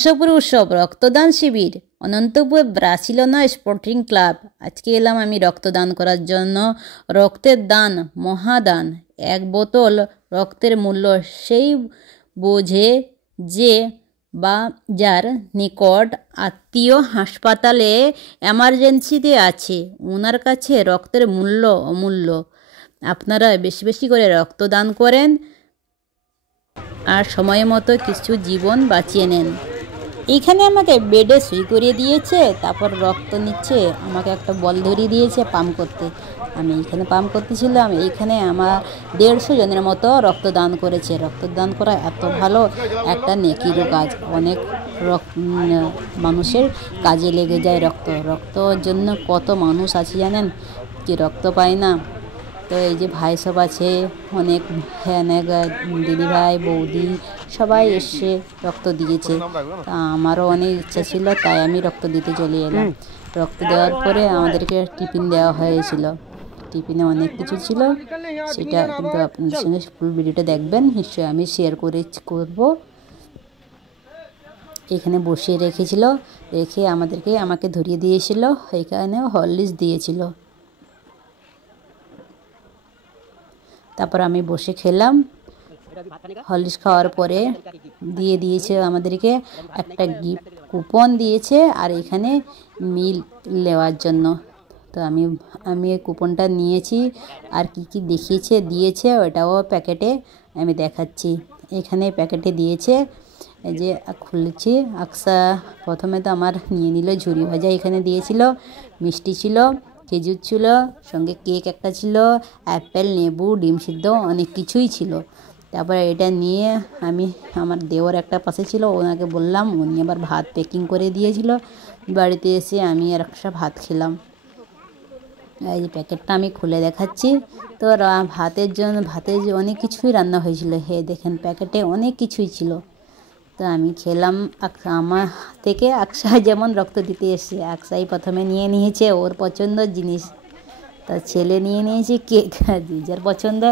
বর্ষপুর উৎসব রক্তদান শিবির Anantapur ব্রাসিলোনা sporting club. আজকে এলাম আমি রক্তদান করার জন্য। রক্তের দান মহাদান। এক বোতল রক্তের মূল্য সেই বোঝে যে বা যার নিকট আত্মীয় হাসপাতালে এমার্জেন্সিতে আছে, ওনার কাছে রক্তের মূল্য অমূল্য। আপনারা বেশি বেশি করে রক্তদান করেন আর সময় মতো কিছু জীবন বাঁচিয়ে নেন। এইখানে আমাকে বেডে শুই করিয়ে দিয়েছে, তারপর রক্ত নিচ্ছে, আমাকে একটা বল ধরিয়ে দিয়েছে পাম্প করতে। আমি এইখানে পাম্প করতেছিলাম। এইখানে আমার 150 জনের মতো রক্তদান করেছে। রক্তদান করা এত ভালো একটা নেকিরও কাজ। অনেক মানুষের কাজে লেগে যায় রক্তর জন্য। কত মানুষ আছে জানেন কি রক্ত পায় না। তো এই যে ভাই সব আছে, অনেক দিদি ভাই বৌদি সবাই এসে রক্ত দিয়েছে। তা আমারও অনেক ইচ্ছা ছিল, তাই আমি রক্ত দিতে চলে এলাম। রক্ত দেওয়ার পরে আমাদেরকে টিফিন দেওয়া হয়েছিল। টিফিনে অনেক কিছু ছিল, সেটা কিন্তু আপনাদের সঙ্গে ফুল ভিডিওটা দেখবেন। নিশ্চয়ই আমি শেয়ার করব। এখানে বসিয়ে রেখেছিল, রেখে আমাকে ধরিয়ে দিয়েছিল। এখানে হরলিক্স দিয়েছিল। তারপর আমি বসে খেলাম। হরলিক্স খাওয়ার পরে দিয়েছে আমাদেরকে একটা গিফট কুপন দিয়েছে, আর এখানে মিল নেওয়ার জন্য। তো আমি এই কুপনটা নিয়েছি, আর কি দিয়েছে ওটাও প্যাকেটে আমি দেখাচ্ছি। এখানে প্যাকেটে দিয়েছে, এই যে খুলেছি। আকসা প্রথমে তো আমার নিয়ে নিল ঝুরি ভাজা। এখানে দিয়েছিল, মিষ্টি ছিল, খেজুর ছিল, সঙ্গে কেক একটা ছিল, অ্যাপেল, লেবু, ডিম সিদ্ধ, অনেক কিছুই ছিল। তারপরে এটা নিয়ে আমার দেওর একটা পাশে ছিল, ওনাকে বললাম। উনি আবার ভাত প্যাকিং করে দিয়েছিল। বাড়িতে এসে আমি আর একটা ভাত খেলাম। এই প্যাকেটটা আমি খুলে দেখাচ্ছি। তো ভাতের যে অনেক কিছুই রান্না হয়েছিল। দেখেন প্যাকেটে অনেক কিছুই ছিল। তো আমি খেলাম। আমার থেকে আকসা যেমন রক্ত দিতে এসছে, আকসাই প্রথমে নিয়ে নিয়েছে ওর পছন্দের জিনিস। তার ছেলে নিয়ে নিয়েছে কেক, যার পছন্দ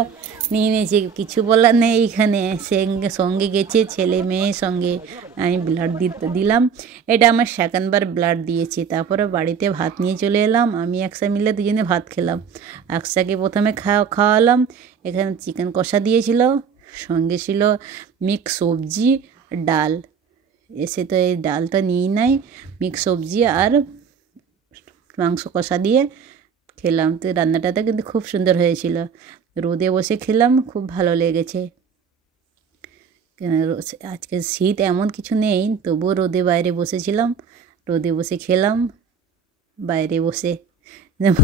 নিয়ে নিয়েছে। কিছু বলার নেই। এইখানে সঙ্গে গেছে ছেলে মেয়ে সঙ্গে। আমি ব্লাড দিলাম। এটা আমার সেকেন্ডবার ব্লাড দিয়েছি। তারপরে বাড়িতে ভাত নিয়ে চলে এলাম। আমি আকসা মিলে দুজনে ভাত খেলাম। আকসাকে প্রথমে খাওয়ালাম। এখানে চিকেন কষা দিয়েছিল, সঙ্গে ছিল মিক্স সবজি, ডাল। এসে তো এই ডালটা নিই নাই, মিক্স সবজি আর মাংস কষা দিয়ে খেলাম। তো রান্নাটাতে কিন্তু খুব সুন্দর হয়েছিল। রোদে বসে খেলাম, খুব ভালো লেগেছে। আজকে শীত এমন কিছু নেই, তবুও বাইরে বসেছিলাম। রোদে বসে খেলাম,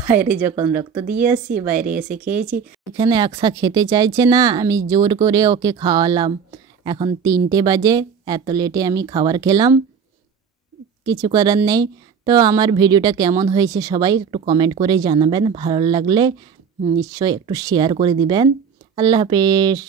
বাইরে যখন রক্ত দিয়ে আসি বাইরে এসে খেয়েছি। এখানে আকসা খেতে চাইছে না, আমি জোর করে ওকে খাওয়ালাম। এখন 3টে বাজে, এত লেটে আমি খাবার খেলাম, কিছু করার নেই। তো আমার ভিডিওটা কেমন হয়েছে সবাই একটু কমেন্ট করে জানাবেন। ভালো লাগলে নিশ্চয়ই একটু শেয়ার করে দিবেন। আল্লাহ হাফেজ।